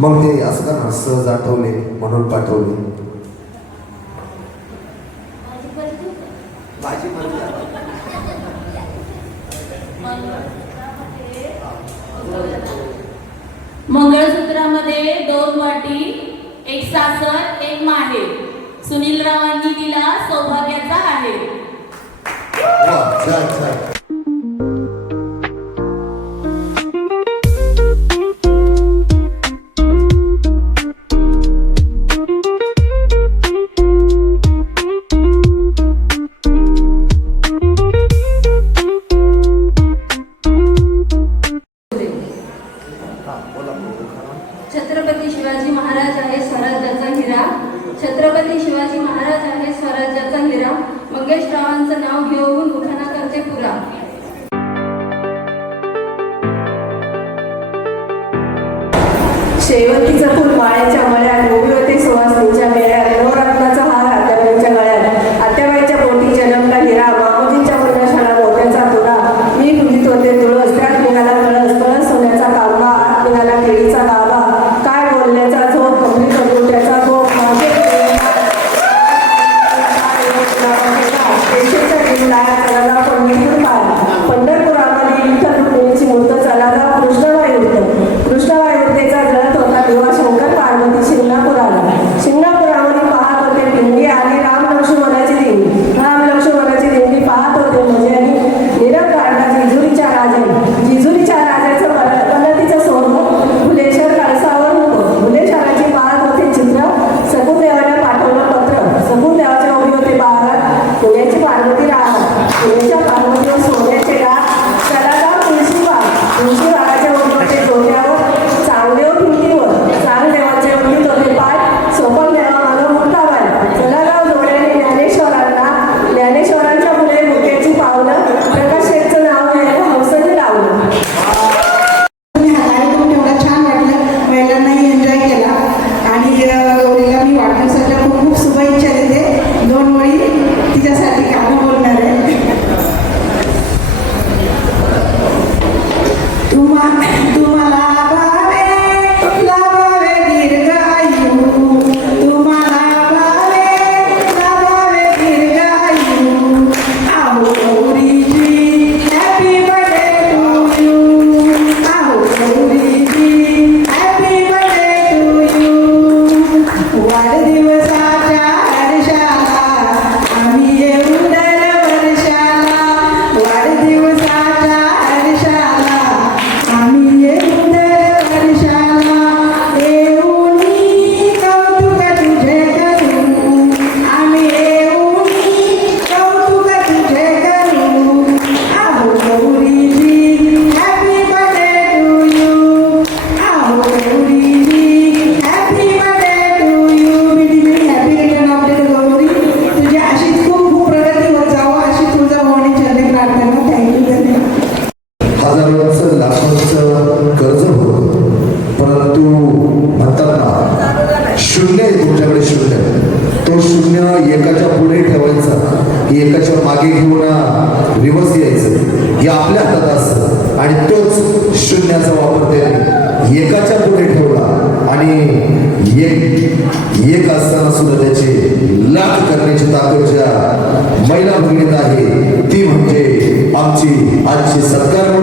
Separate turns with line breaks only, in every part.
मग ते असं सहज आठवले म्हणून पाठवले?
मंगळसूत्रामध्ये दोन वाटी एक सासर एक माहेर सुनील रावांनी तिला सौभाग्याचा आहे.
योगेश रावांचं नाव घेऊन उठाणा करते पुरा.
असताना सुद्धा त्याची लाख करण्याची ताकद ज्या महिला भगिनीत आहे ती म्हणजे आमची आजची सरकार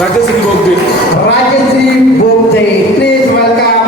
Rajasri Bogde. Rajasri Bogde. Please welcome.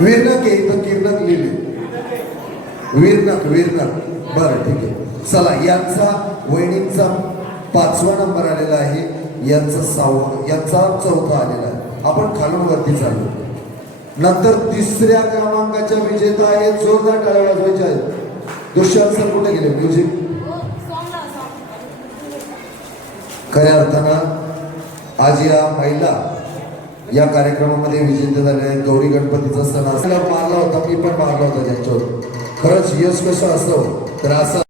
वीरनक आहे इथं किरणक लिहिले. वीरनक वीरनक बरं ठीक आहे. चला यांचा वहिनींचा पाचवा नंबर आलेला आहे. यांचा सहावा यांचा चौथा आलेला आहे. आपण खालून वरती चाललो नंतर तिसऱ्या क्रमांकाच्या विजेता आहेत जोरदार टाळ्या वाजवायच्या आहेत. दुष्यंत सर कुठे गेले? म्युझिक. खऱ्या अर्थानं आज या महिला या कार्यक्रमामध्ये विजेते झाले आहेत. गौरी गणपतीचा सण असला मारला होता मी पण मारला होता त्यांच्यावर. खरंच यश कसं असं तर असं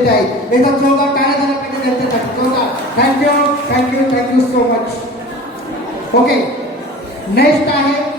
एकदा जोरदार टाळ्या झाला. पाहिजे त्यांच्यासाठी जोरदार thank you thank you thank you so much okay next आहे